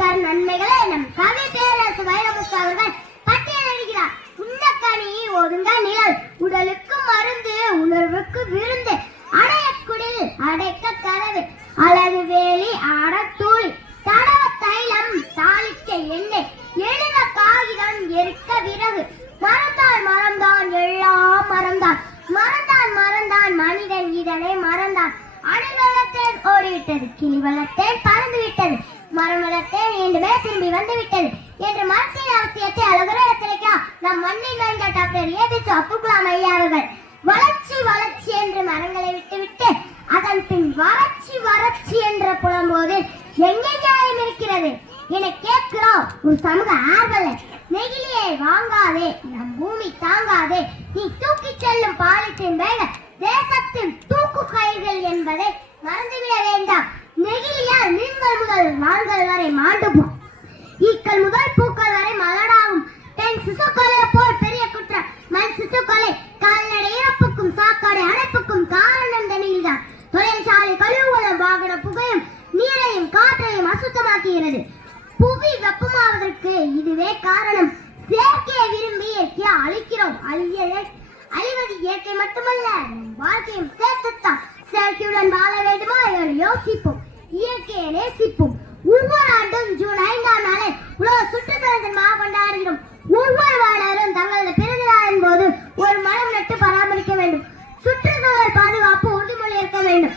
தரும் நன்மைகளை நம் கவி பேரரசு வைரமுத்து அவர்கள் பட்டியலிடுகிறார். உண்ணக்கனி ஒதுங்க நிழல், உடலுக்கு மருந்து, உணர்வுக்கு விருந்து, அடையக்குடில் அடைக்க கதவு, அழகு வேலி ஆடத்தூளி, தடவ தைலம் தாளிக்க எண்ணெய், எழுத காகிதம் எரிக்க விறகு, மறந்தான் மறந்தான் எல்லாம் மறந்தான், மறந்தான் மறந்தான் மனிதன் இதனை மறந்தான், அணில் வளர்த்தேன் ஓடிவிட்டது, கிளி வளர்த்தேன் பறந்து விட்டது, மரம் வளர்த்தேன் மீண்டுமே திரும்பி வந்து விட்டது என்று மரத்தின் அவசியத்தை அழகுற இடத்திலேக்கா நம் மண்ணின் மைந்த டாக்டர் ஏபிஜே அப்துல் கலாம் ஐயா அவர்கள் வளர்ச்சி வளர்ச்சி என்று மரங்களை விட்டுவிட்டு அதன் பின் வறட்சி வறட்சி என்ற புலம்போது எங்கே நியாயம் இருக்கிறது என கேட்கிறோம் ஒரு சமூக ஆர்வலர். நெகிழியை வாங்காதே, நம் பூமி தாங்காதே, நீ தூக்கி செல்லும் பாலித்தீன் பேக தேசத்தின் தூக்கு கயிர்கள் என்பதை மறந்துவிட வேண்டாம். நெகிழியால் மீன்கள் முதல் மான்கள் வரை மாண்டுபோம், ஈக்கள் முதல் பூக்கள் வரை மலடாகும். பெண் சிசு கொலை போல் பெரிய குற்றம் மண் சிசு கொலை. கால்நடை இறப்புக்கும் சாக்காடை அடைப்புக்கும் காரணம் தண்ணீர்தான். தொழிற்சாலை கழிவுகளும் வாகன புகையும் நீரையும் காற்றையும் அசுத்தமாக்குகிறது. புவி வெப்பமாவதற்கு இதுவே காரணம். செயற்கையை விரும்பி இயற்கையை அழிக்கிறோம். அழிவது இயற்கை மட்டுமல்ல, வாழ்க்கையும் சேர்த்துத்தான். செயற்கையுடன் வாழ வேண்டுமா என்று யோசிப்போம், இயற்கையை நேசிப்போம். ஒவ்வொரு ஆண்டும் ஜூன் 5ஆம் நாளை உலக சுற்றுச்சூழல் தினமாக கொண்டாடுகிறோம். ஒவ்வொரு வாழரும் தங்களது பிறந்த நாளின் போது ஒரு மரம் நட்டு பராமரிக்க வேண்டும். சுற்றுச்சூழல் பாதுகாப்பு உறுதிமொழி இருக்க வேண்டும்.